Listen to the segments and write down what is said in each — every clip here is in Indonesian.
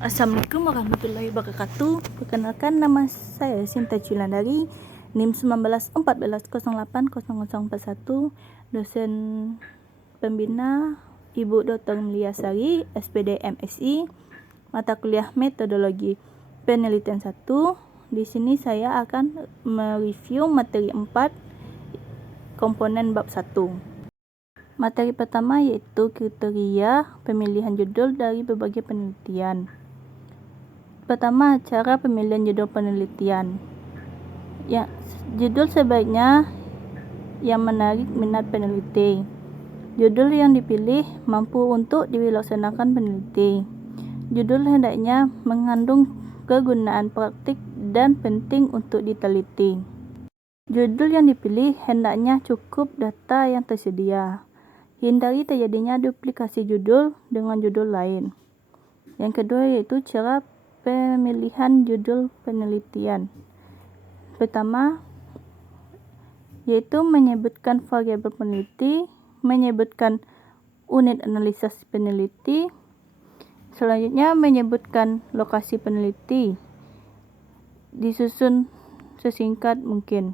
Assalamualaikum warahmatullahi wabarakatuh. Perkenalkan, nama saya Sinta Cilandari, NIM 1914080041, dosen pembina Ibu Dr. Melia Sari, SPD MSI, mata kuliah Metodologi Penelitian 1. Di sini saya akan mereview materi 4, komponen bab 1. Materi pertama yaitu kriteria pemilihan judul dari berbagai penelitian. Pertama, cara pemilihan judul penelitian. Ya, judul sebaiknya yang menarik minat peneliti. Judul yang dipilih mampu untuk dilaksanakan peneliti. Judul hendaknya mengandung kegunaan praktik dan penting untuk diteliti. Judul yang dipilih hendaknya cukup data yang tersedia. Hindari terjadinya duplikasi judul dengan judul lain. Yang kedua yaitu cara pemilihan judul penelitian. Pertama, yaitu menyebutkan variabel peneliti, menyebutkan unit analisis peneliti, selanjutnya menyebutkan lokasi peneliti, disusun sesingkat mungkin.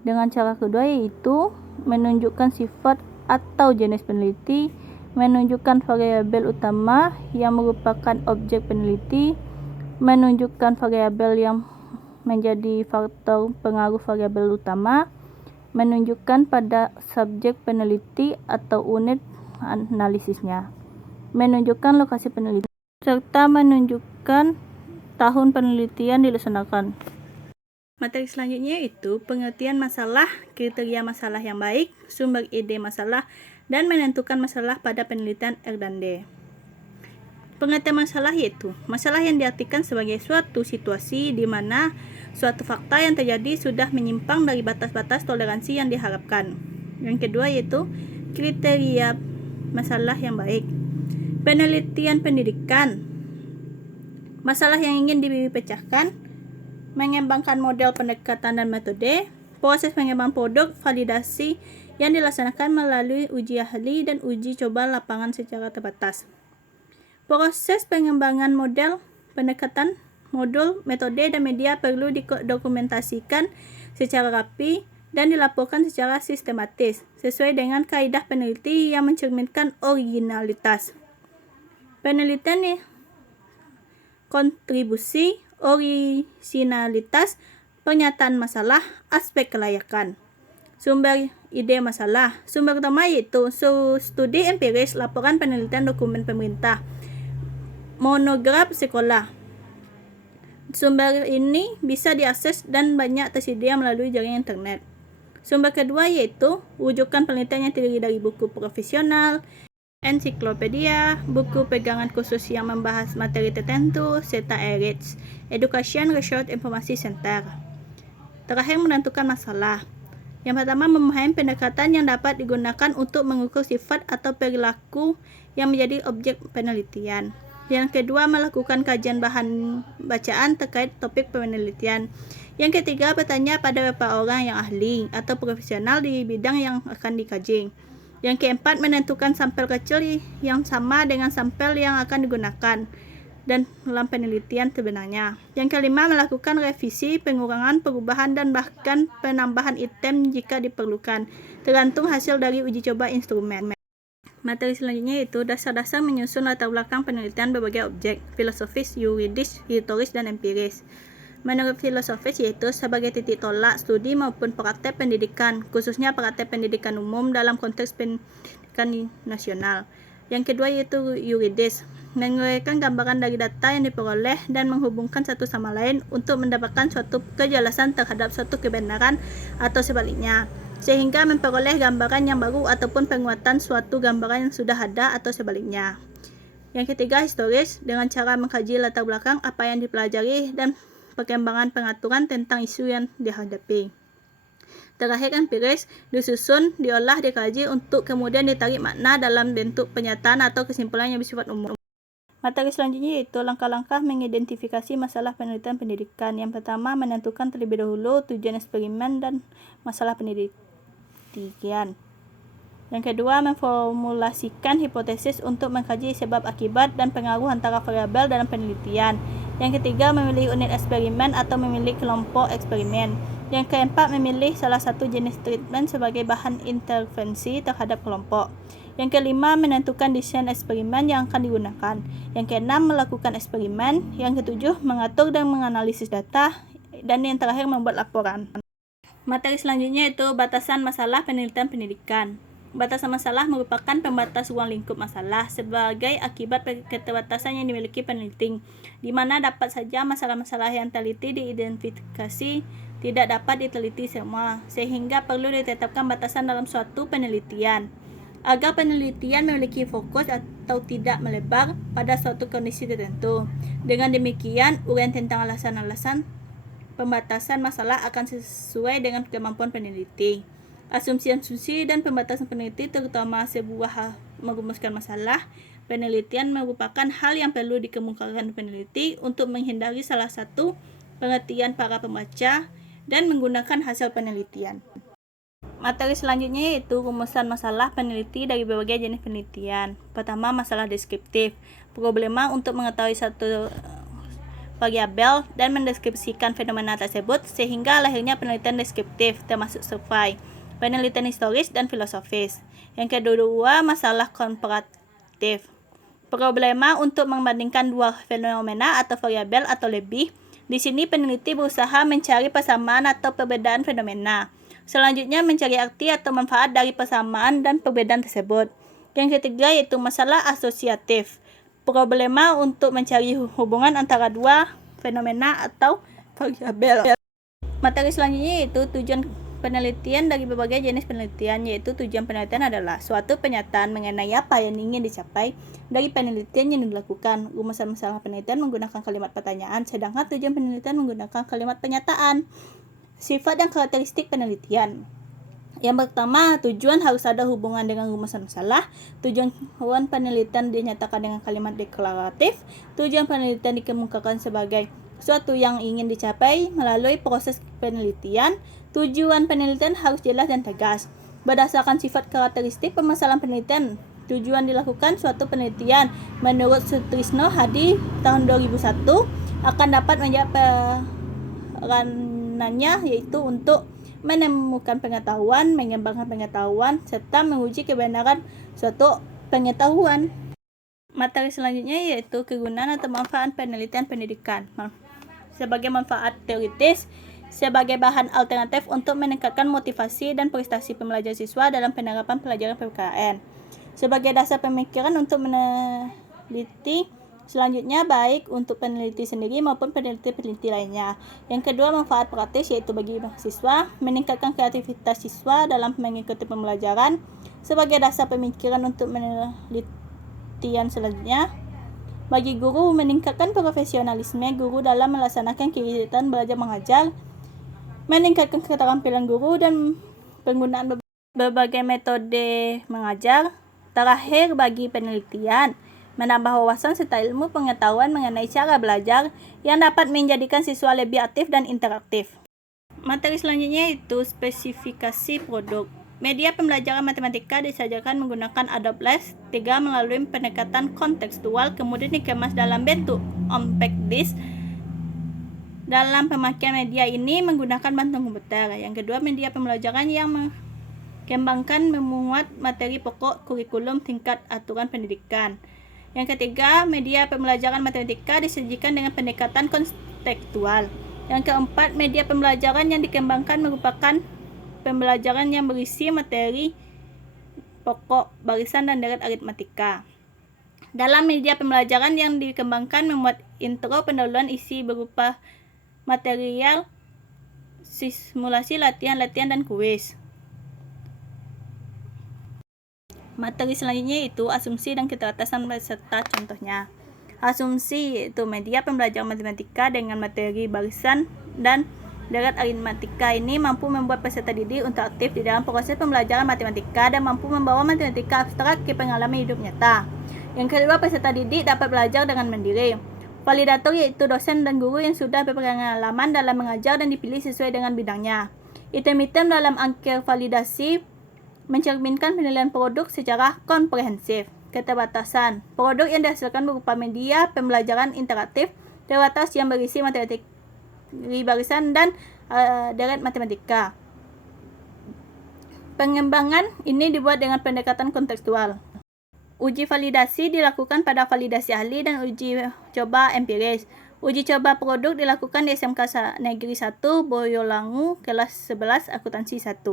Dengan cara kedua yaitu menunjukkan sifat atau jenis peneliti, menunjukkan variabel utama yang merupakan objek peneliti, menunjukkan variabel yang menjadi faktor pengaruh variabel utama, menunjukkan pada subjek peneliti atau unit analisisnya, menunjukkan lokasi penelitian, serta menunjukkan tahun penelitian dilaksanakan. Materi selanjutnya yaitu pengertian masalah, kriteria masalah yang baik, sumber ide masalah, dan menentukan masalah pada penelitian R&D. Pengertian masalah yaitu masalah yang diartikan sebagai suatu situasi di mana suatu fakta yang terjadi sudah menyimpang dari batas-batas toleransi yang diharapkan. Yang kedua yaitu kriteria masalah yang baik. Penelitian pendidikan. Masalah yang ingin dipecahkan, mengembangkan model pendekatan dan metode, proses pengembangan produk, validasi yang dilaksanakan melalui uji ahli dan uji coba lapangan secara terbatas. Proses pengembangan model, pendekatan, modul, metode, dan media perlu didokumentasikan secara rapi dan dilaporkan secara sistematis, sesuai dengan kaidah peneliti yang mencerminkan originalitas. Penelitian kontribusi, originalitas, pernyataan masalah, aspek kelayakan. Sumber ide masalah. Sumber utama yaitu studi empiris, laporan penelitian, dokumen pemerintah, monograf sekolah. Sumber ini bisa diakses dan banyak tersedia melalui jaringan internet. Sumber kedua yaitu rujukan penelitian yang terdiri dari buku profesional, ensiklopedia, buku pegangan khusus yang membahas materi tertentu, serta ERITS, Education Research Information Center. Terakhir, menentukan masalah. Yang pertama, memahami pendekatan yang dapat digunakan untuk mengukur sifat atau perilaku yang menjadi objek penelitian. Yang kedua, melakukan kajian bahan bacaan terkait topik penelitian. Yang ketiga, bertanya pada beberapa orang yang ahli atau profesional di bidang yang akan dikaji. Yang keempat, menentukan sampel kecil yang sama dengan sampel yang akan digunakan dan dalam penelitian sebenarnya. Yang kelima, melakukan revisi, pengurangan, perubahan, dan bahkan penambahan item jika diperlukan, tergantung hasil dari uji coba instrumen. Materi selanjutnya yaitu dasar-dasar menyusun latar belakang penelitian berbagai objek, filosofis, yuridis, historis, dan empiris. Menurut filosofis yaitu sebagai titik tolak studi maupun praktek pendidikan, khususnya praktek pendidikan umum dalam konteks pendidikan nasional. Yang kedua yaitu yuridis, menguraikan gambaran dari data yang diperoleh dan menghubungkan satu sama lain untuk mendapatkan suatu kejelasan terhadap suatu kebenaran atau sebaliknya, sehingga memperoleh gambaran yang baru ataupun penguatan suatu gambaran yang sudah ada atau sebaliknya. Yang ketiga historis, dengan cara mengkaji latar belakang apa yang dipelajari dan perkembangan pengaturan tentang isu yang dihadapi. Terakhir, empiris, disusun, diolah, dikaji untuk kemudian ditarik makna dalam bentuk pernyataan atau kesimpulan yang bersifat umum. Materi selanjutnya yaitu langkah-langkah mengidentifikasi masalah penelitian pendidikan. Yang pertama, menentukan terlebih dahulu tujuan eksperimen dan masalah penelitian. Yang kedua, memformulasikan hipotesis untuk mengkaji sebab akibat dan pengaruh antara variabel dalam penelitian. Yang ketiga, memilih unit eksperimen atau memilih kelompok eksperimen. Yang keempat, memilih salah satu jenis treatment sebagai bahan intervensi terhadap kelompok. Yang kelima, menentukan desain eksperimen yang akan digunakan. Yang keenam, melakukan eksperimen. Yang ketujuh, mengatur dan menganalisis data. Dan yang terakhir, membuat laporan. Materi selanjutnya yaitu batasan masalah penelitian pendidikan. Batasan masalah merupakan pembatas ruang lingkup masalah sebagai akibat keterbatasan yang dimiliki peneliti, di mana dapat saja masalah-masalah yang teliti diidentifikasi tidak dapat diteliti semua, sehingga perlu ditetapkan batasan dalam suatu penelitian, agar penelitian memiliki fokus atau tidak melebar pada suatu kondisi tertentu. Dengan demikian, uraian tentang alasan-alasan pembatasan masalah akan sesuai dengan kemampuan peneliti. Asumsi-asumsi dan pembatasan peneliti, terutama sebuah merumuskan masalah penelitian, merupakan hal yang perlu dikemukakan peneliti untuk menghindari salah satu pengertian para pembaca dan menggunakan hasil penelitian. Materi selanjutnya yaitu rumusan masalah peneliti dari berbagai jenis penelitian. Pertama, masalah deskriptif. Problema untuk mengetahui satu variabel dan mendeskripsikan fenomena tersebut sehingga lahirnya penelitian deskriptif termasuk survei, penelitian historis dan filosofis. Yang kedua, masalah komparatif. Problema untuk membandingkan dua fenomena atau variabel atau lebih. Di sini peneliti berusaha mencari persamaan atau perbedaan fenomena. Selanjutnya, mencari arti atau manfaat dari persamaan dan perbedaan tersebut. Yang ketiga yaitu masalah asosiatif. Problema untuk mencari hubungan antara dua fenomena atau variabel. Materi selanjutnya yaitu tujuan penelitian dari berbagai jenis penelitian, yaitu tujuan penelitian adalah suatu pernyataan mengenai apa yang ingin dicapai dari penelitian yang dilakukan. Rumusan masalah penelitian menggunakan kalimat pertanyaan, sedangkan tujuan penelitian menggunakan kalimat pernyataan. Sifat dan karakteristik penelitian. Yang pertama, tujuan harus ada hubungan dengan rumusan masalah. Tujuan penelitian dinyatakan dengan kalimat deklaratif. Tujuan penelitian dikemukakan sebagai sesuatu yang ingin dicapai melalui proses penelitian. Tujuan penelitian harus jelas dan tegas. Berdasarkan sifat karakteristik permasalahan penelitian, tujuan dilakukan suatu penelitian menurut Sutrisno Hadi tahun 2001 akan dapat menjawab peranannya, yaitu untuk menemukan pengetahuan, mengembangkan pengetahuan, serta menguji kebenaran suatu pengetahuan. Materi selanjutnya yaitu kegunaan atau manfaat penelitian pendidikan. Sebagai manfaat teoritis, sebagai bahan alternatif untuk meningkatkan motivasi dan prestasi pembelajar siswa dalam penerapan pelajaran PPKN. Sebagai dasar pemikiran untuk meneliti selanjutnya, baik untuk peneliti sendiri maupun peneliti-peneliti lainnya. Yang kedua, manfaat praktis, yaitu bagi siswa, meningkatkan kreativitas siswa dalam mengikuti pembelajaran. Sebagai dasar pemikiran untuk penelitian selanjutnya, bagi guru, meningkatkan profesionalisme guru dalam melaksanakan kegiatan belajar mengajar, meningkatkan keterampilan guru dan penggunaan berbagai metode mengajar. Terakhir, bagi penelitian, menambah wawasan serta ilmu pengetahuan mengenai cara belajar yang dapat menjadikan siswa lebih aktif dan interaktif. Materi selanjutnya yaitu spesifikasi produk. Media pembelajaran matematika disajikan menggunakan Adobe Flash 3 melalui pendekatan kontekstual, kemudian dikemas dalam bentuk compact disc. Dalam pemakaian media ini menggunakan bantuan komputer. Yang kedua, media pembelajaran yang mengembangkan memuat materi pokok kurikulum tingkat aturan pendidikan. Yang ketiga, media pembelajaran matematika disajikan dengan pendekatan kontekstual. Yang keempat, media pembelajaran yang dikembangkan merupakan pembelajaran yang berisi materi pokok, barisan, dan deret aritmatika. Dalam media pembelajaran yang dikembangkan memuat intro, pendahuluan, isi berupa material, simulasi, latihan, dan kuis. Materi selanjutnya yaitu asumsi dan keterbatasan beserta contohnya. Asumsi yaitu media pembelajaran matematika dengan materi barisan dan deret aritmatika ini mampu membuat peserta didik untuk aktif di dalam proses pembelajaran matematika dan mampu membawa matematika abstrak ke pengalaman hidup nyata. Yang kedua, peserta didik dapat belajar dengan mandiri. Validator yaitu dosen dan guru yang sudah berpengalaman dalam mengajar dan dipilih sesuai dengan bidangnya. Item-item dalam angker validasi mencerminkan penilaian produk secara komprehensif. Keterbatasan. Produk yang dihasilkan berupa media pembelajaran interaktif terbatas yang berisi materi barisan dan deret matematika. Pengembangan ini dibuat dengan pendekatan kontekstual. Uji validasi dilakukan pada validasi ahli dan uji coba empiris. Uji coba produk dilakukan di SMK Negeri 1 Boyolangu kelas 11 akuntansi 1.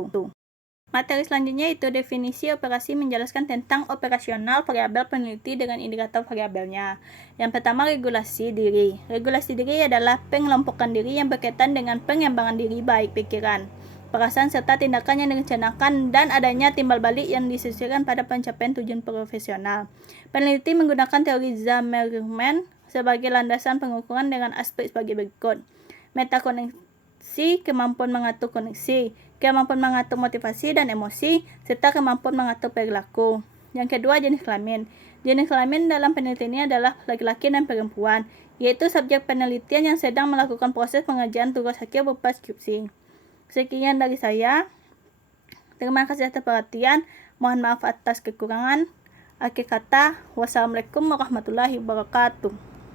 Materi selanjutnya itu definisi operasi, menjelaskan tentang operasional variabel peneliti dengan indikator variabelnya. Yang pertama, regulasi diri. Regulasi diri adalah pengelompokan diri yang berkaitan dengan pengembangan diri baik pikiran, perasaan serta tindakan yang direncanakan dan adanya timbal balik yang disesuaikan pada pencapaian tujuan profesional. Peneliti menggunakan teori Zimmermann sebagai landasan pengukuran dengan aspek sebagai berikut. Metakoneksi, kemampuan mengatur koneksi, kemampuan mengatur motivasi dan emosi, serta kemampuan mengatur perilaku. Yang kedua, jenis kelamin. Jenis kelamin dalam penelitian ini adalah laki-laki dan perempuan, yaitu subjek penelitian yang sedang melakukan proses pengerjaan tugas akhir berupa skripsi. Sekian dari saya. Terima kasih atas perhatian. Mohon maaf atas kekurangan. Akhir kata, wassalamualaikum warahmatullahi wabarakatuh.